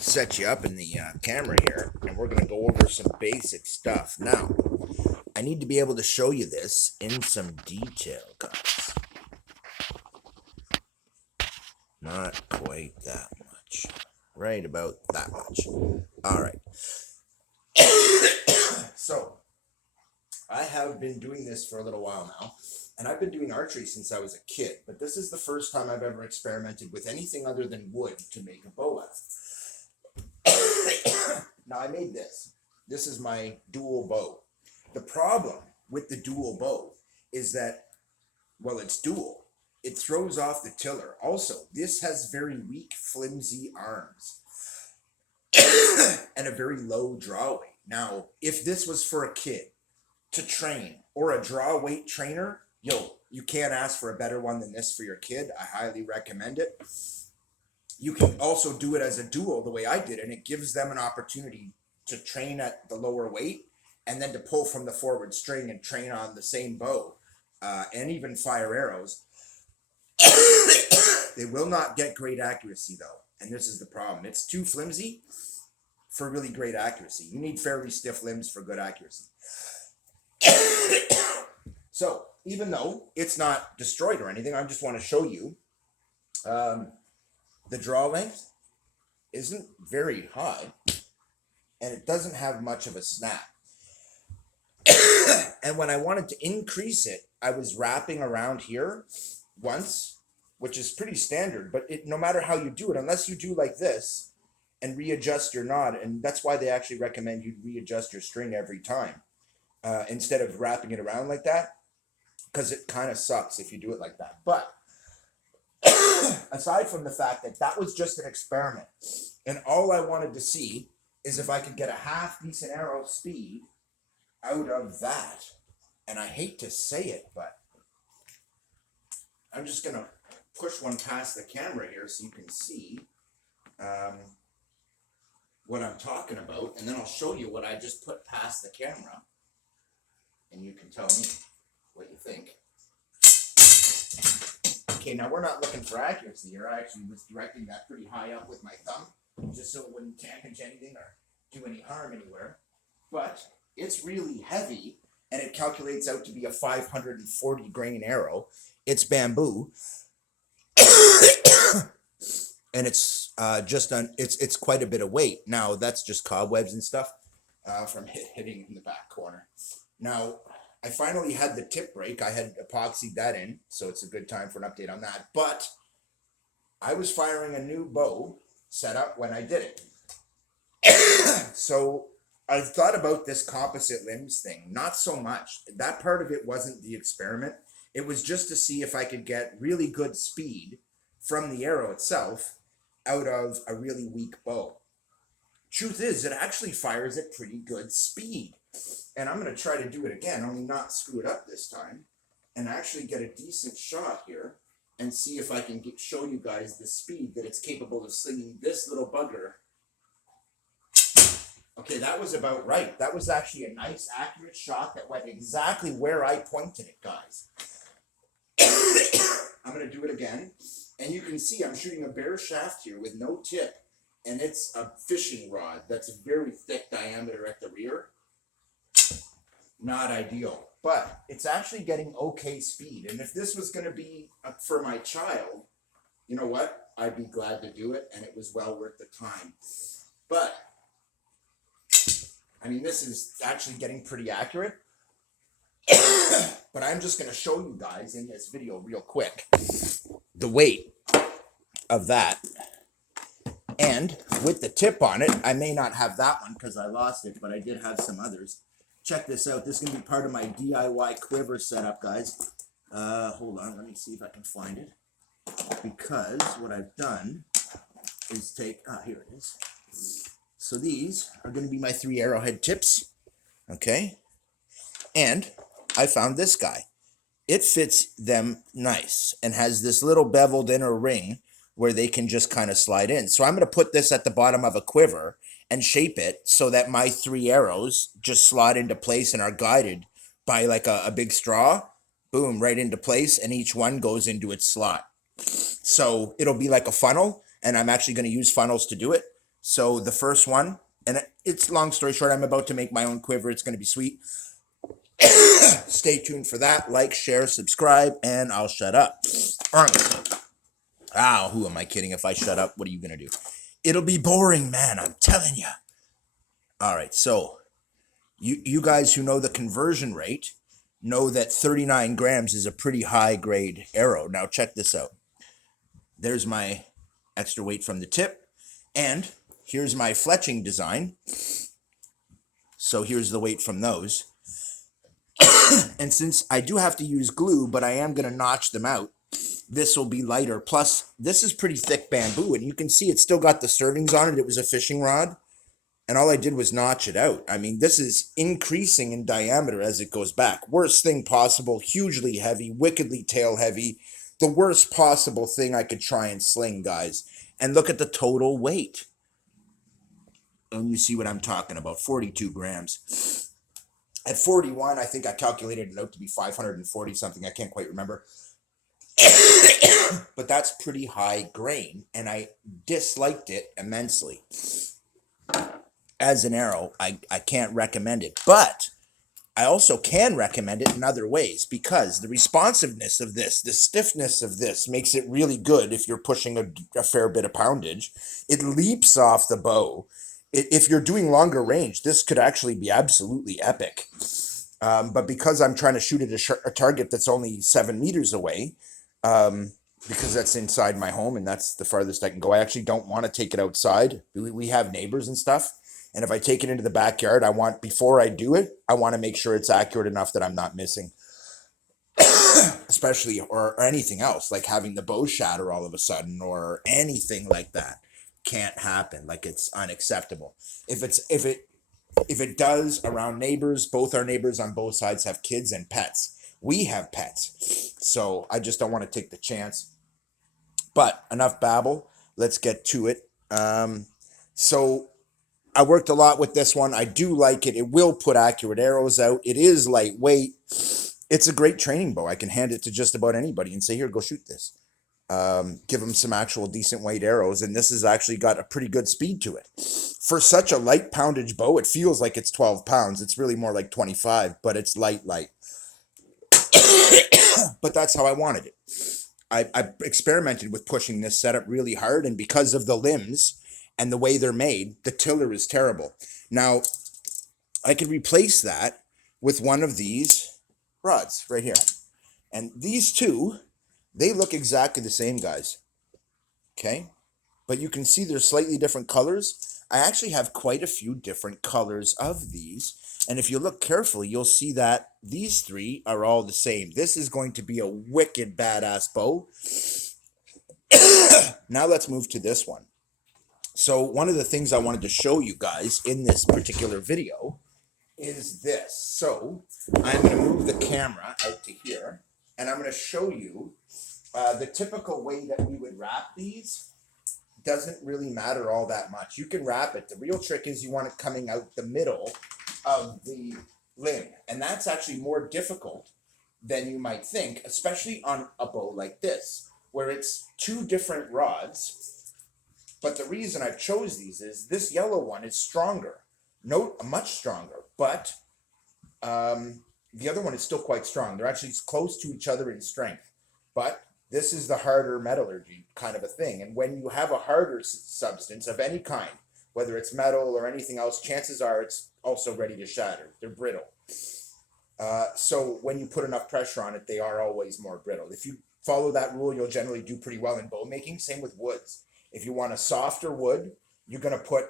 to set you up in the camera here, and we're going to go over some basic stuff. Now, I need to be able to show you this in some detail, guys. Not quite that much. Right about that much. All right. So, I have been doing this for a little while now, and I've been doing archery since I was a kid, but this is the first time I've ever experimented with anything other than wood to make a bow out. Now, I made this. This is my dual bow. The problem with the dual bow is that, well, it's dual. It throws off the tiller. Also, this has very weak, flimsy arms and a very low draw weight. Now, if this was for a kid to train or a draw weight trainer, you can't ask for a better one than this for your kid. I highly recommend it. You can also do it as a dual the way I did, and it gives them an opportunity to train at the lower weight and then to pull from the forward string and train on the same bow and even fire arrows. They will not get great accuracy though, and this is the problem. It's too flimsy for really great accuracy. You need fairly stiff limbs for good accuracy. So even though it's not destroyed or anything, I just want to show you the draw length isn't very high, and it doesn't have much of a snap. And when I wanted to increase it, I was wrapping around here once, which is pretty standard, but no matter how you do it, unless you do like this and readjust your knot, and that's why they actually recommend you readjust your string every time instead of wrapping it around like that, because it kind of sucks if you do it like that. But aside from the fact that that was just an experiment, and all I wanted to see is if I could get a half decent arrow speed out of that. And I hate to say it, but I'm just going to push one past the camera here so you can see what I'm talking about, and then I'll show you what I just put past the camera, and you can tell me what you think. Okay, now we're not looking for accuracy here. I actually was directing that pretty high up with my thumb, just so it wouldn't damage anything or do any harm anywhere. But it's really heavy, and it calculates out to be a 540 grain arrow. It's bamboo, and it's it's quite a bit of weight. Now that's just cobwebs and stuff from hitting in the back corner. Now, I finally had the tip break. I had epoxied that in, so it's a good time for an update on that. But I was firing a new bow setup when I did it. So I thought about this composite limbs thing. Not so much. That part of it wasn't the experiment. It was just to see if I could get really good speed from the arrow itself out of a really weak bow. Truth is, it actually fires at pretty good speed. And I'm going to try to do it again, only not screw it up this time, and actually get a decent shot here and see if I can show you guys the speed that it's capable of slinging this little bugger. Okay, that was about right. That was actually a nice, accurate shot that went exactly where I pointed it, guys. I'm going to do it again, and you can see I'm shooting a bare shaft here with no tip, and it's a fishing rod that's a very thick diameter at the rear. Not ideal, but it's actually getting okay speed. And if this was going to be for my child, you know what? I'd be glad to do it, and it was well worth the time. But, I mean, this is actually getting pretty accurate. But I'm just going to show you guys in this video real quick the weight of that. And with the tip on it, I may not have that one because I lost it, but I did have some others. Check this out. This is going to be part of my DIY quiver setup, guys. Hold on. Let me see if I can find it. Because what I've done is take... here it is. So these are going to be my 3 arrowhead tips. Okay. And I found this guy. It fits them nice and has this little beveled inner ring where they can just kind of slide in. So I'm going to put this at the bottom of a quiver and shape it so that my 3 arrows just slot into place and are guided by like a big straw. Boom, right into place, and each one goes into its slot. So it'll be like a funnel, and I'm actually going to use funnels to do it. So the first one, and it's long story short, I'm about to make my own quiver. It's going to be sweet. Stay tuned for that. Like, share, subscribe, and I'll shut up. All right. Ah, who am I kidding? If I shut up, what are you going to do? It'll be boring, man. I'm telling you. All right. So you guys who know the conversion rate know that 39 grams is a pretty high grade arrow. Now check this out. There's my extra weight from the tip, and here's my fletching design. So here's the weight from those. And since I do have to use glue, but I am going to notch them out, this will be lighter. Plus, this is pretty thick bamboo, and you can see it's still got the servings on it. It was a fishing rod, and all I did was notch it out. I mean, this is increasing in diameter as it goes back. Worst thing possible, hugely heavy, wickedly tail heavy. The worst possible thing I could try and sling, guys. And look at the total weight. And you see what I'm talking about, 42 grams. At 41, I think I calculated it out to be 540 something. I can't quite remember. But that's pretty high grain, and I disliked it immensely. As an arrow, I can't recommend it. But I also can recommend it in other ways, because the responsiveness of this, the stiffness of this, makes it really good if you're pushing a fair bit of poundage. It leaps off the bow. If you're doing longer range, this could actually be absolutely epic. But because I'm trying to shoot at a target that's only 7 meters away, because that's inside my home and that's the farthest I can go, I actually don't want to take it outside. We have neighbors and stuff. And if I take it into the backyard, before I do it, I want to make sure it's accurate enough that I'm not missing. Especially, or anything else, like having the bow shatter all of a sudden, or anything like that. Can't happen. Like, it's unacceptable. If it does around neighbors, both our neighbors on both sides have kids and pets. We have pets. So I just don't want to take the chance. But enough babble. Let's get to it. So I worked a lot with this one. I do like it. It will put accurate arrows out. It is lightweight. It's a great training bow. I can hand it to just about anybody and say, here, go shoot this. Give them some actual decent weight arrows. And this has actually got a pretty good speed to it. For such a light poundage bow, it feels like it's 12 pounds. It's really more like 25, but it's light. But that's how I wanted it. I experimented with pushing this setup really hard, and because of the limbs and the way they're made, the tiller is terrible. Now, I could replace that with one of these rods right here. And these two, they look exactly the same, guys. Okay? But you can see they're slightly different colors. I actually have quite a few different colors of these. And if you look carefully, you'll see that these three are all the same. This is going to be a wicked badass bow. Now let's move to this one. So one of the things I wanted to show you guys in this particular video is this. So I'm going to move the camera out to here, and I'm going to show you the typical way that we would wrap these. Doesn't really matter all that much. You can wrap it. The real trick is you want it coming out the middle of the limb, and that's actually more difficult than you might think, especially on a bow like this, where it's two different rods. But the reason I've chose these is this yellow one is stronger, much stronger, but the other one is still quite strong. They're actually close to each other in strength, but this is the harder metallurgy kind of a thing. And when you have a harder substance of any kind, whether it's metal or anything else, chances are it's also ready to shatter. They're brittle. So when you put enough pressure on it, they are always more brittle. If you follow that rule, you'll generally do pretty well in bow making. Same with woods. If you want a softer wood, you're going to put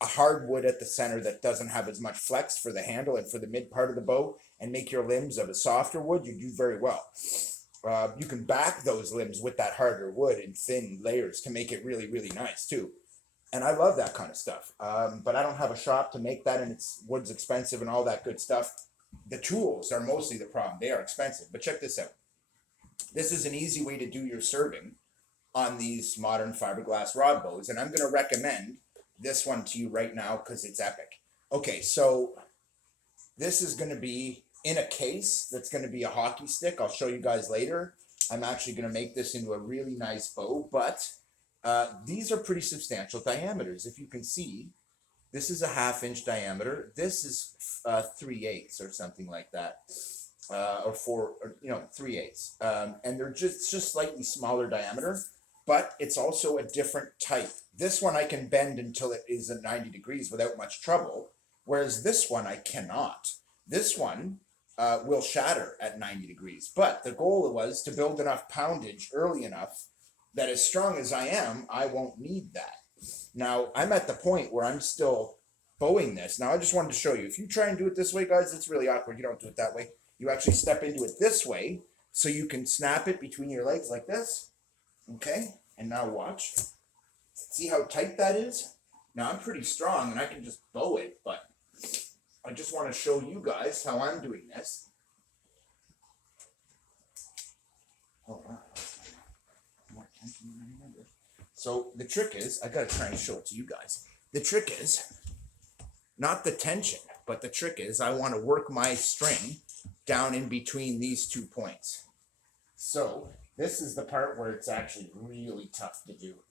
a hard wood at the center that doesn't have as much flex for the handle and for the mid part of the bow, and make your limbs of a softer wood. You do very well. You can back those limbs with that harder wood in thin layers to make it really, really nice too. And I love that kind of stuff. But I don't have a shop to make that, and wood's expensive and all that good stuff. The tools are mostly the problem. They are expensive. But check this out. This is an easy way to do your serving on these modern fiberglass rod bows. And I'm going to recommend this one to you right now because it's epic. Okay, so this is going to be in a case that's going to be a hockey stick. I'll show you guys later. I'm actually going to make this into a really nice bow, but these are pretty substantial diameters. If you can see, this is a 1/2 inch diameter. This is 3/8 or something like that, or 3/8. And they're just slightly smaller diameter, but it's also a different type. This one I can bend until it is at 90 degrees without much trouble, whereas this one I cannot. This one will shatter at 90 degrees, but the goal was to build enough poundage early enough that as strong as I am, I won't need that. Now, I'm at the point where I'm still bowing this. Now, I just wanted to show you. If you try and do it this way, guys, it's really awkward. You don't do it that way. You actually step into it this way so you can snap it between your legs like this. Okay? And now watch. See how tight that is? Now, I'm pretty strong and I can just bow it, but I just want to show you guys how I'm doing this. Oh, wow. More tension than I remember. So the trick is, I gotta try and show it to you guys. The trick is, not the tension, but the trick is I want to work my string down in between these 2 points. So this is the part where it's actually really tough to do.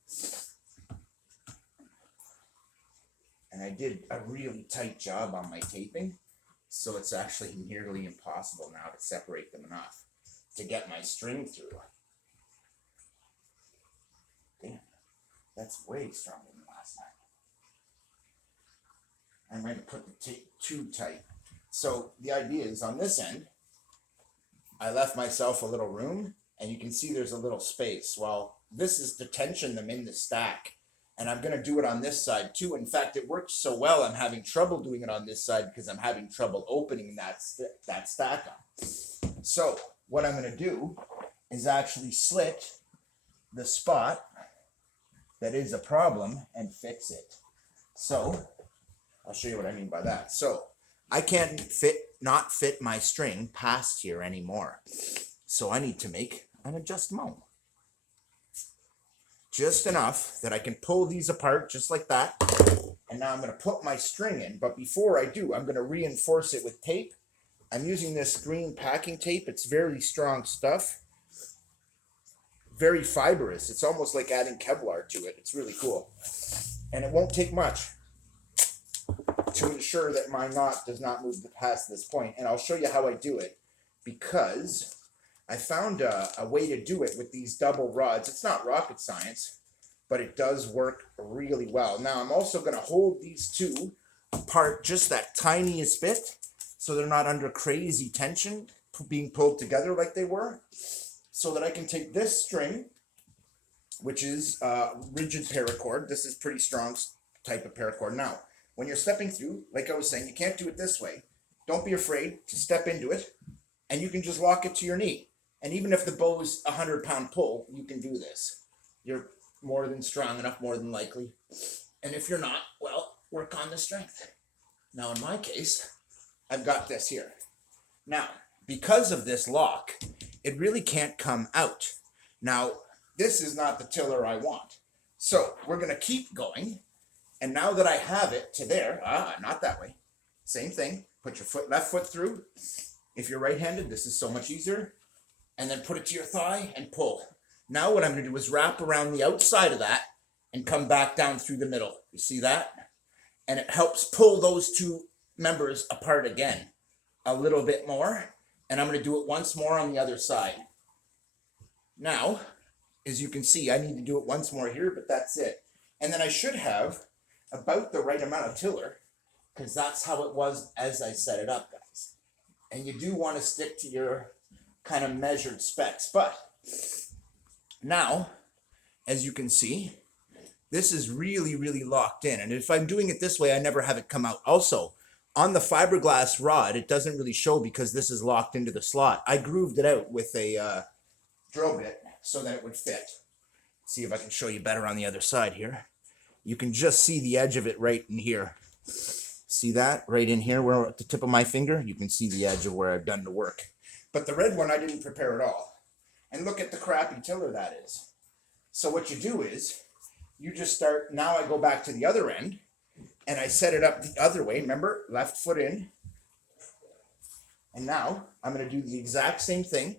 And I did a really tight job on my taping, so it's actually nearly impossible now to separate them enough to get my string through. Damn, that's way stronger than last time. I might have put the tape too tight. So the idea is on this end, I left myself a little room, and you can see there's a little space. Well, this is to tension them in the stack. And I'm going to do it on this side too. In fact, it works so well, I'm having trouble doing it on this side because I'm having trouble opening that stack up. So what I'm going to do is actually slit the spot that is a problem and fix it. So I'll show you what I mean by that. So I can't not fit my string past here anymore. So I need to make an adjustment. Just enough that I can pull these apart just like that. And now I'm going to put my string in. But before I do, I'm going to reinforce it with tape. I'm using this green packing tape. It's very strong stuff. Very fibrous. It's almost like adding Kevlar to it. It's really cool. And it won't take much to ensure that my knot does not move past this point. And I'll show you how I do it, because I found a way to do it with these double rods. It's not rocket science, but it does work really well. Now I'm also going to hold these two apart just that tiniest bit so they're not under crazy tension being pulled together like they were, so that I can take this string, which is rigid paracord. This is pretty strong type of paracord. Now, when you're stepping through, like I was saying, you can't do it this way. Don't be afraid to step into it, and you can just lock it to your knee. And even if the bow is a 100-pound pull, you can do this. You're more than strong enough, more than likely. And if you're not, well, work on the strength. Now, in my case, I've got this here. Now, because of this lock, it really can't come out. Now, this is not the tiller I want. So we're going to keep going. And now that I have it to there, not that way. Same thing. Put your left foot through. If you're right-handed, this is so much easier. And then put it to your thigh and pull. Now what I'm going to do is wrap around the outside of that and come back down through the middle. You see that? And it helps pull those two members apart again a little bit more. And I'm going to do it once more on the other side. Now, as you can see, I need to do it once more here, but that's it. And then I should have about the right amount of tiller, because that's how it was as I set it up, guys. And you do want to stick to your kind of measured specs. But now, as you can see, this is really, really locked in. And if I'm doing it this way, I never have it come out. Also, on the fiberglass rod, it doesn't really show because this is locked into the slot. I grooved it out with a drill bit so that it would fit. See if I can show you better on the other side here. You can just see the edge of it right in here. See that? Right in here, where at the tip of my finger, you can see the edge of where I've done the work. But the red one, I didn't prepare at all. And look at the crappy tiller that is. So what you do is, you just start, now I go back to the other end, and I set it up the other way. Remember, left foot in. And now, I'm going to do the exact same thing.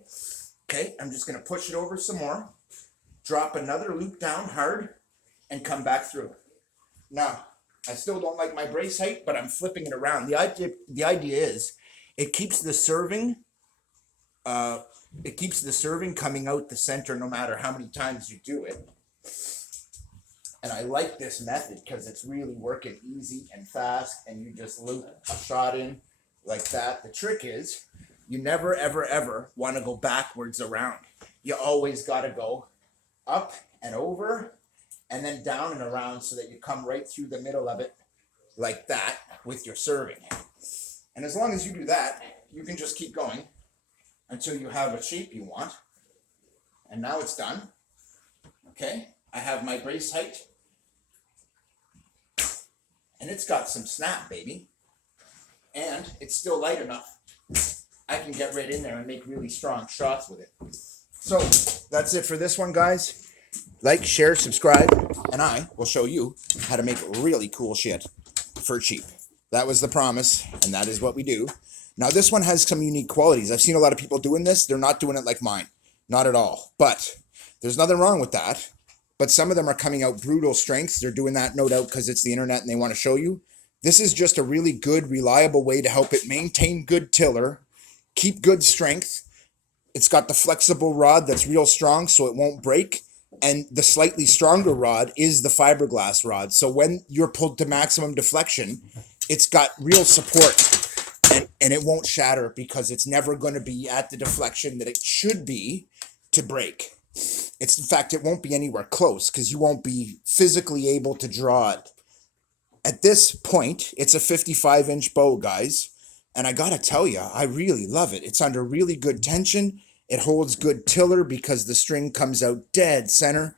Okay, I'm just going to push it over some more. Drop another loop down hard. and come back through. Now, I still don't like my brace height, but I'm flipping it around. The idea is it keeps the serving coming out the center no matter how many times you do it. And I like this method because it's really working easy and fast, and you just loop a shot in like that. The trick is you never, ever, ever want to go backwards around. You always got to go up and over and then down and around so that you come right through the middle of it like that with your serving. And as long as you do that, you can just keep going until you have a shape you want. And now it's done. Okay, I have my brace height. And it's got some snap, baby. And it's still light enough. I can get right in there and make really strong shots with it. So that's it for this one, guys. Like, share, subscribe, and I will show you how to make really cool shit for cheap. That was the promise, and that is what we do. Now, this one has some unique qualities. I've seen a lot of people doing this. They're not doing it like mine. Not at all. But there's nothing wrong with that. But some of them are coming out brutal strengths. They're doing that, no doubt, because it's the internet and they want to show you. This is just a really good, reliable way to help it maintain good tiller, keep good strength. It's got the flexible rod that's real strong so it won't break. And the slightly stronger rod is the fiberglass rod. So when you're pulled to maximum deflection, it's got real support and it won't shatter because it's never going to be at the deflection that it should be to break. It's, in fact, it won't be anywhere close because you won't be physically able to draw it. At this point, it's a 55-inch bow, guys. And I got to tell you, I really love it. It's under really good tension. It holds good tiller because the string comes out dead center.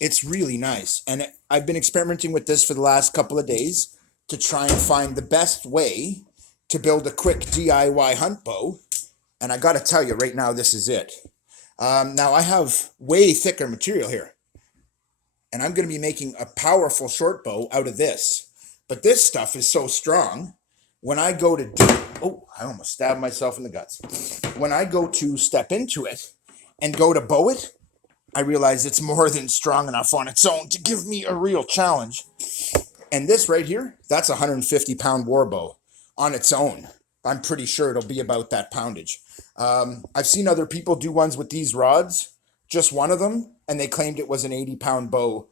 It's really nice. And I've been experimenting with this for the last couple of days to try and find the best way to build a quick DIY hunt bow. And I got to tell you right now, this is it. Now I have way thicker material here. And I'm going to be making a powerful short bow out of this. But this stuff is so strong. When I go to do, oh, I almost stabbed myself in the guts. When I go to step into it and go to bow it, I realize it's more than strong enough on its own to give me a real challenge. And this right here, that's a 150-pound war bow on its own. I'm pretty sure it'll be about that poundage. I've seen other people do ones with these rods, just one of them, and they claimed it was an 80-pound bow.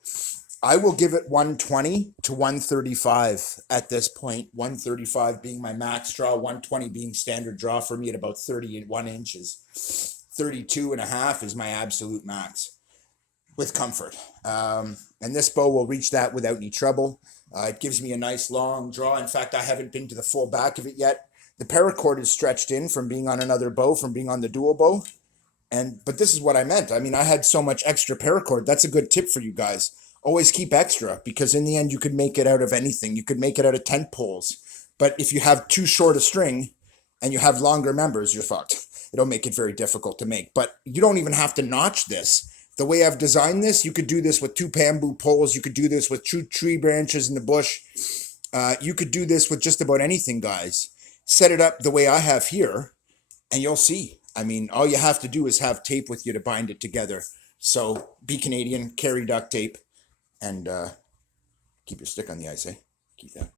I will give it 120 to 135 at this point, 135 being my max draw, 120 being standard draw for me at about 31 inches. 32 and a half is my absolute max with comfort. And this bow will reach that without any trouble. It gives me a nice long draw. In fact, I haven't been to the full back of it yet. The paracord is stretched in from being on another bow, from being on the dual bow. But this is what I meant. I mean, I had so much extra paracord. That's a good tip for you guys. Always keep extra, because in the end, you could make it out of anything. You could make it out of tent poles. But if you have too short a string and you have longer members, you're fucked. It'll make it very difficult to make. But you don't even have to notch this. The way I've designed this, you could do this with 2 bamboo poles. You could do this with 2 tree branches in the bush. You could do this with just about anything, guys. Set it up the way I have here, and you'll see. I mean, all you have to do is have tape with you to bind it together. So be Canadian, carry duct tape, and keep your stick on the ice, eh? Keep that.